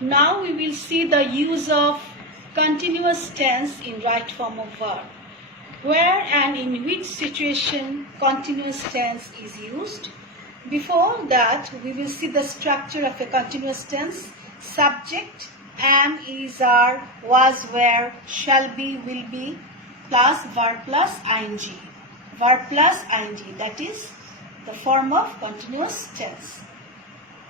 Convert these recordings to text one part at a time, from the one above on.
Now we will see the use of continuous tense in right form of verb. Where and in which situation continuous tense is used. Before that, we will see the structure of a continuous tense. Subject, am, is, are, was, were, shall be, will be, plus verb plus ing. Verb plus ing, that is the form of continuous tense.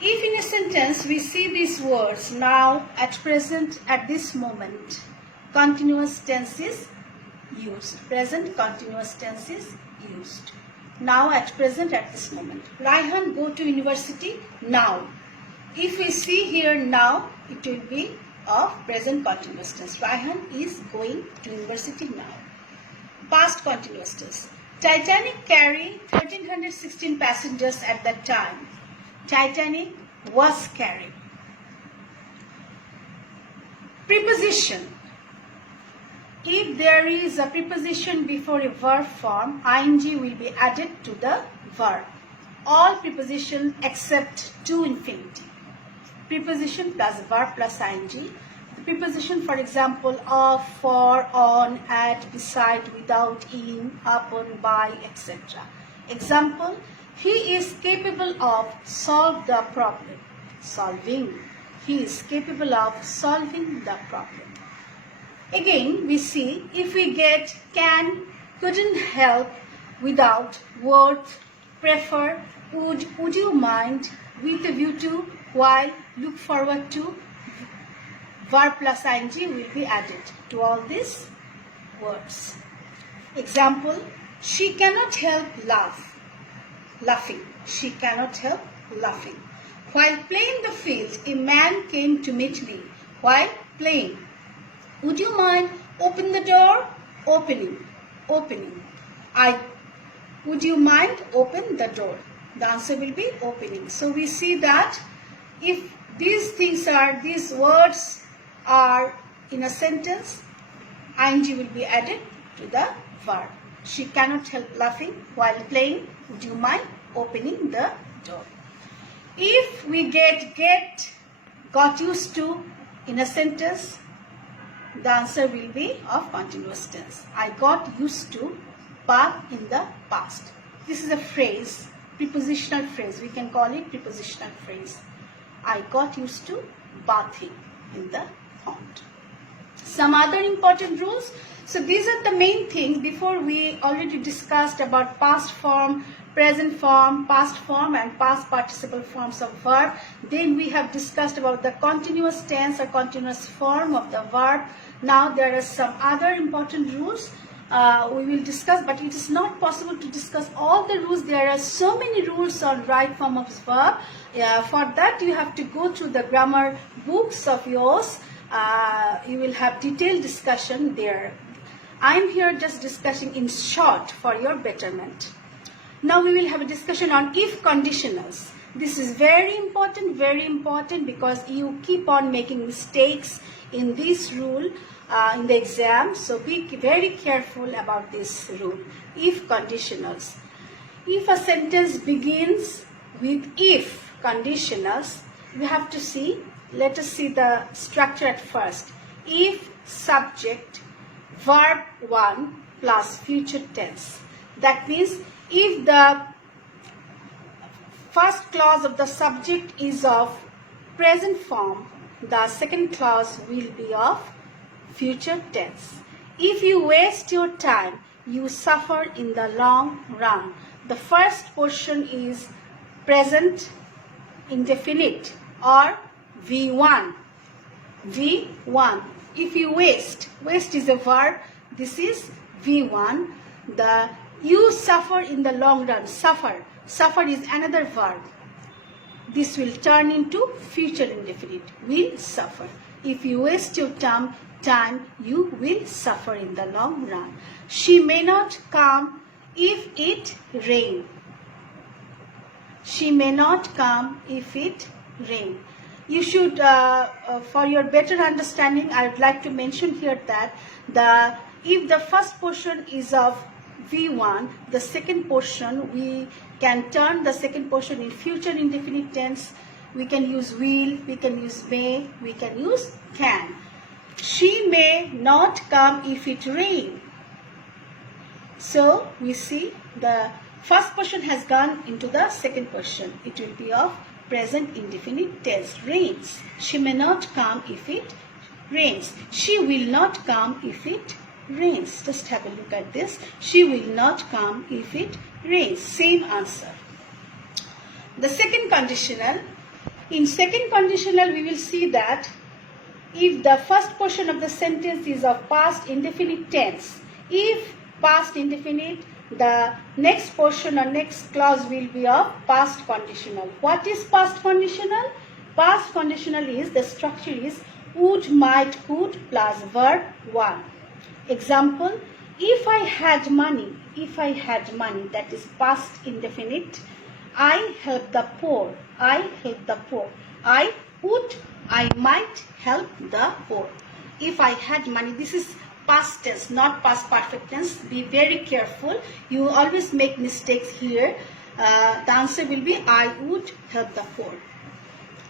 If in a sentence we see these words, now, at present, at this moment, continuous tense is used. Present continuous tense is used. Now, at present, at this moment. Raihan go to university now. If we see here now, it will be of present continuous tense. Raihan is going to university now. Past continuous tense. Titanic carried 1316 passengers at that time. Titanic was carried. Preposition. If there is a preposition before a verb form, ing will be added to the verb. All prepositions except to infinitive. Preposition plus verb plus ing. The preposition, for example, of, for, on, at, beside, without, in, upon, by, etc. Example, he is capable of solve the problem. Solving. He is capable of solving the problem. Again, we see if we get can, couldn't help, without, worth, prefer, would you mind, with a view to, while, look forward to, verb plus ing will be added to all these words. Example, she cannot help laughing. She cannot help laughing. While playing the field, a man came to meet me. While playing. Would you mind open the door? Opening. Would you mind open the door? The answer will be opening. So we see that if these words are in a sentence, ing will be added to the verb. She cannot help laughing while playing. Would you mind opening the door? If we get, got used to in a sentence, the answer will be of continuous tense. I got used to bath in the past. This is a phrase, prepositional phrase. We can call it prepositional phrase. I got used to bathing in the pond. Some other important rules. So these are the main things. Before we already discussed about past form, present form, past form and past participle forms of verb. Then we have discussed about the continuous tense or continuous form of the verb. Now there are some other important rules we will discuss, but it is not possible to discuss all the rules. There are so many rules on right form of verb. For that you have to go through the grammar books of yours. You will have detailed discussion there. I am here just discussing in short for your betterment. Now we will have a discussion on if conditionals. This is very important because you keep on making mistakes in this rule in the exam. So be very careful about this rule. If conditionals. If a sentence begins with if conditionals, we have to see, let us see the structure at first. If subject, verb 1 plus future tense. That means if the first clause of the subject is of present form, the second clause will be of future tense. If you waste your time, you suffer in the long run. The first portion is present indefinite or V1. V1. If you waste is a verb, this is V1. The you suffer in the long run. Suffer is another verb. This will turn into future indefinite. Will suffer. If you waste your time, you will suffer in the long run. She may not come if it rain. She may not come if it rain. You should, for your better understanding, I would like to mention here that if the first portion is of V1, the second portion, we can turn the second portion in future indefinite tense we can use will, we can use may, we can use can. She may not come if it rains. So we see the first person has gone into the second person. It will be of present indefinite tense. Rains. She may not come if it rains. She will not come if it rains. Just have a look at this. She will not come if it rains. Same answer. The second conditional. In second conditional, we will see that if the first portion of the sentence is of past indefinite tense, if past indefinite, the next portion or next clause will be of past conditional. What is past conditional? Past conditional is, the structure is would, might, could plus verb 1. Example, if I had money, that is past indefinite. I help the poor, I help the poor. I would, I might help the poor. If I had money, this is past tense, not past perfect tense. Be very careful. You always make mistakes here. The answer will be I would help the poor.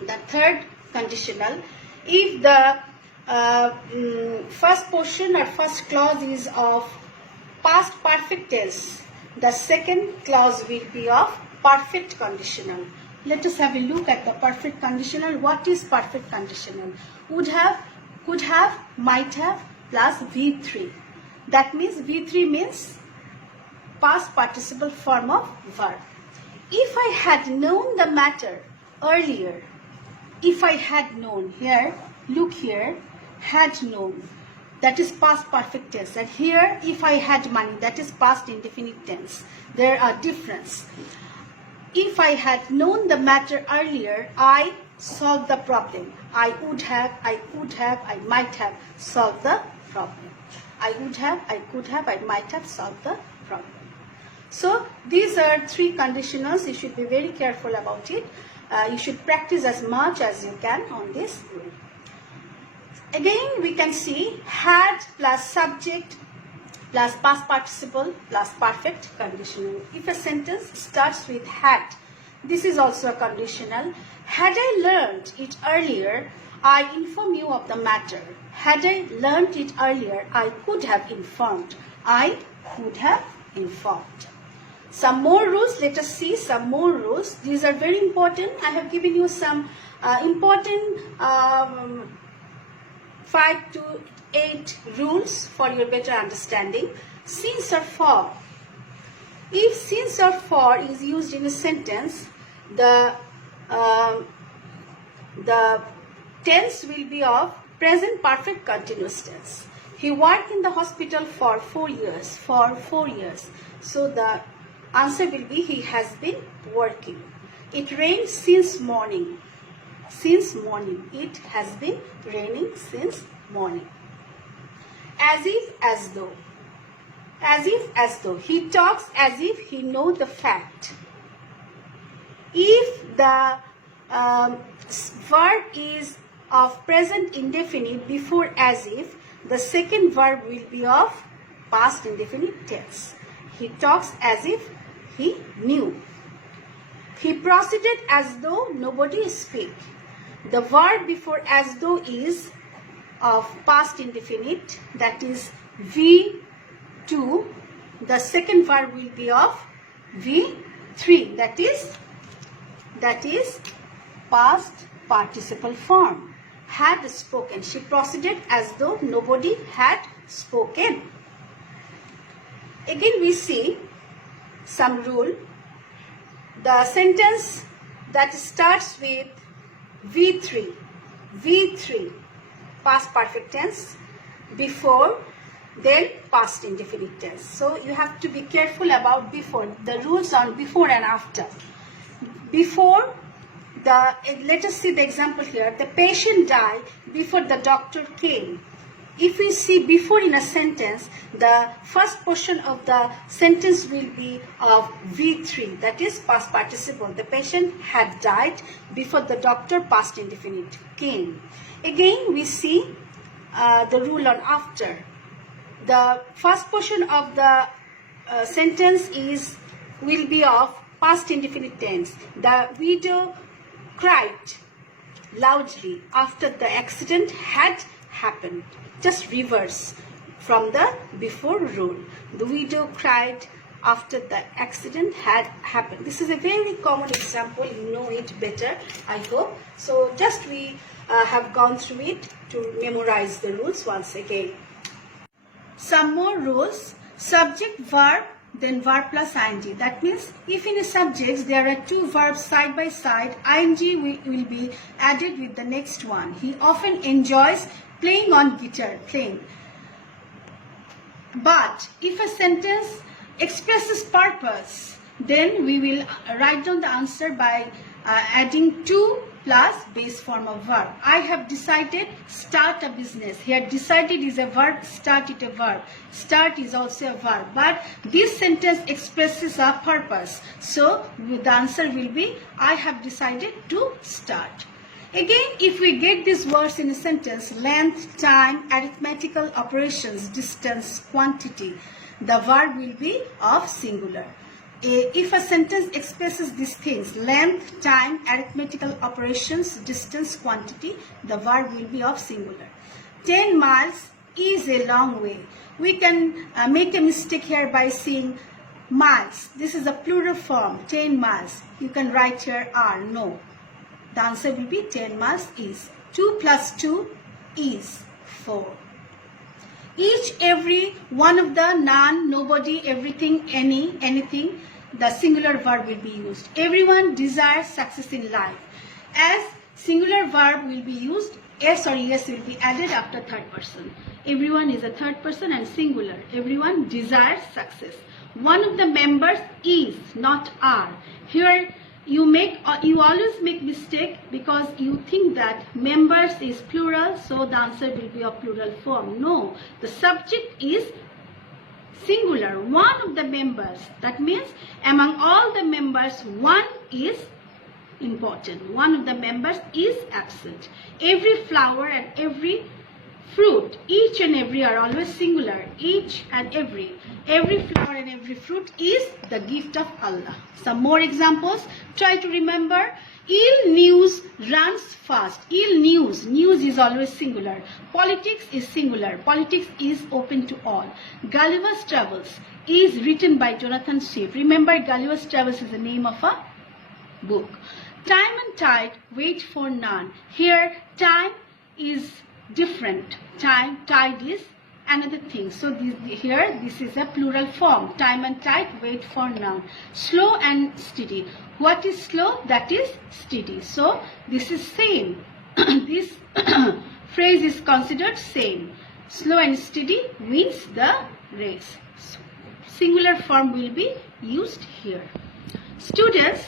The third conditional, if the first portion or first clause is of past perfect tense, the second clause will be of perfect conditional. Let us have a look at the perfect conditional. What is perfect conditional? Would have, could have, might have plus V3. That means V3 means past participle form of verb. If I had known the matter earlier, if I had known, here, look here, had known, that is past perfect tense. And here, if I had money, that is past indefinite tense. There are difference. If I had known the matter earlier, I solved the problem. I would have, I could have, I might have solved the problem. I would have, I could have, I might have solved the problem. So these are three conditionals. You should be very careful about it. You should practice as much as you can on this rule. Again, we can see had plus subject plus past participle plus perfect conditional. If a sentence starts with had, this is also a conditional. Had I learned it earlier, I inform you of the matter. Had I learned it earlier, I could have informed. I could have informed. Some more rules. Let us see some more rules. These are very important. I have given you some important 5 to 8 rules for your better understanding. Since or for. If since or for is used in a sentence, the tense will be of present perfect continuous tense. He worked in the hospital for 4 years. For 4 years. So the answer will be he has been working. It rained since morning. Since morning. It has been raining since morning. As if, as though. As if, as though. He talks as if he knows the fact. If the verb is of present indefinite before as if, the second verb will be of past indefinite tense. He talks as if he knew. He proceeded as though nobody speak. The verb before as though is of past indefinite, that is V2. The second verb will be of V3, that is past participle form. Had spoken. She proceeded as though nobody had spoken. Again we see some rule. The sentence that starts with V3, past perfect tense, before, then past indefinite tense. So you have to be careful about before, the rules on before and after. Before, let us see the example here. The patient died before the doctor came. If we see before in a sentence, the first portion of the sentence will be of V3, that is past participle. The patient had died before the doctor, past indefinite, came. Again, we see the rule on after. The first portion of the sentence will be of past indefinite tense. The widow cried loudly after the accident had happened. Just reverse from the before rule. The widow cried after the accident had happened. This is a very common example. You know it better, I hope. So just we have gone through it to memorize the rules once again. Some more rules. Subject, verb, then verb plus ing. That means if in a subject there are two verbs side by side, ing will be added with the next one. He often enjoys playing on guitar, playing. But if a sentence expresses purpose, then we will write down the answer by adding to plus base form of verb. I have decided start a business. Here decided is a verb, start is a verb. Start is also a verb. But this sentence expresses a purpose. So the answer will be I have decided to start. Again, if we get these words in a sentence, length, time, arithmetical operations, distance, quantity, the verb will be of singular. If a sentence expresses these things, length, time, arithmetical operations, distance, quantity, the verb will be of singular. 10 miles is a long way. We can make a mistake here by saying miles. This is a plural form, 10 miles. You can write here are, no. The answer will be 10 miles is. 2 plus 2 is 4. Each, every, one of the, none, nobody, everything, any, anything, the singular verb will be used. Everyone desires success in life. As singular verb will be used, yes will be added after third person. Everyone is a third person and singular. Everyone desires success. One of the members is, not are. Here you always make mistake because you think that members is plural, so the answer will be of plural form. No, the subject is singular, one of the members. That means among all the members, one is important. One of the members is absent. Every flower and every fruit, each and every are always singular. Each and every flower and every fruit is the gift of Allah. Some more examples. Try to remember. Ill news runs fast. Ill news. News is always singular. Politics is singular. Politics is open to all. Gulliver's Travels is written by Jonathan Swift. Remember, Gulliver's Travels is the name of a book. Time and tide wait for none. Here, time is different. Tide is another thing. So this is a plural form. Time and tide wait for none. Slow and steady. What is slow? That is steady. So this is same. This phrase is considered same. Slow and steady wins the race. So, singular form will be used here. Students,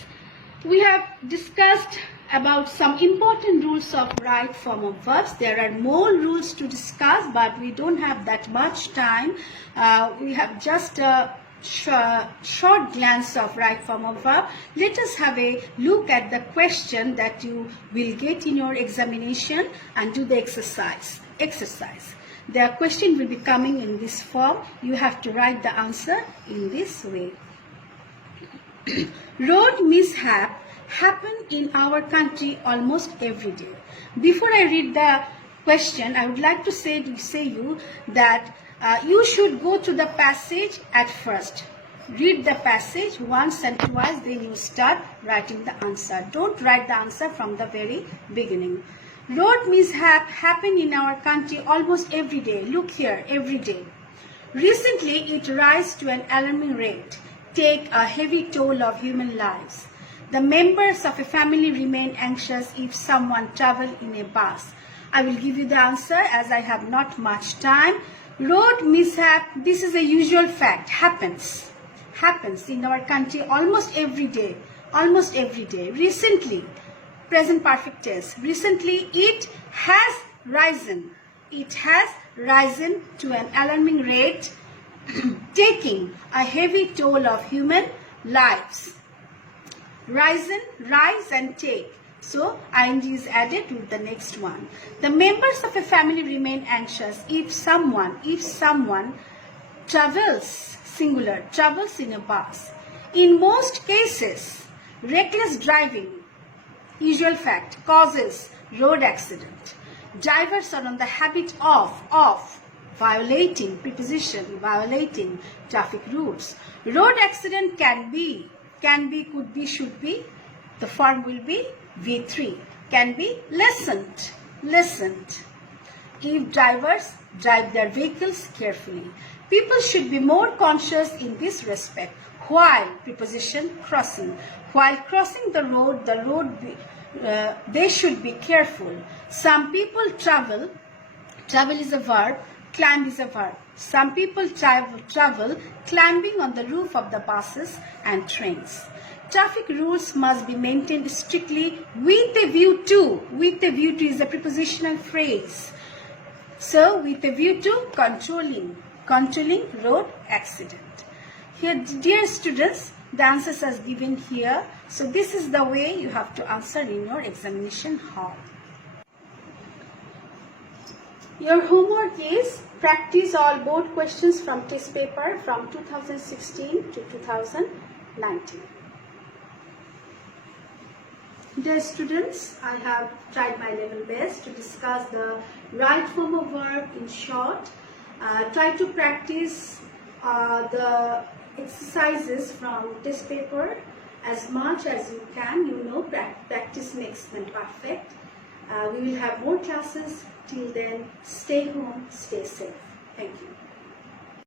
we have discussed about some important rules of right form of verbs. There are more rules to discuss, but we don't have that much time. We have just a short glance of right form of verb. Let us have a look at the question that you will get in your examination and do the exercise. The question will be coming in this form. You have to write the answer in this way. Road mishap happen in our country almost every day. Before I read the question, I would like to say you that you should go to the passage at first. Read the passage once and twice, then you start writing the answer. Don't write the answer from the very beginning. Road mishap happen in our country almost every day. Look here, every day. Recently, it rise to an alarming rate, take a heavy toll of human lives. The members of a family remain anxious if someone travel in a bus. I will give you the answer as I have not much time. Road mishap, this is a usual fact, happens in our country almost every day. Recently, present perfect tense. Recently, it has risen to an alarming rate, taking a heavy toll of human lives. Risen, rise and take. So, ing is added with the next one. The members of a family remain anxious if someone travels, singular, travels in a bus. In most cases, reckless driving Usual fact, causes, road accident. Drivers are on the habit of violating, preposition, violating traffic rules. Road accident can be, could be, should be. The form will be V3. Can be listened. If drivers drive their vehicles carefully. People should be more conscious in this respect. While, preposition, crossing. While crossing the road they should be careful. Some people travel is a verb, climb is a verb. Some people travel climbing on the roof of the buses and trains. Traffic rules must be maintained strictly with a view to. With a view to is a prepositional phrase. So, with a view to controlling road accident. Here, dear students, the answers are given here. So, this is the way you have to answer in your examination hall. Your homework is practice all board questions from test paper from 2016 to 2019. Dear students, I have tried my level best to discuss the right form of verb in short. Try to practice the exercises from test paper as much as you can. You know, practice makes them perfect. We will have more classes. Till then, stay home, stay safe. Thank you.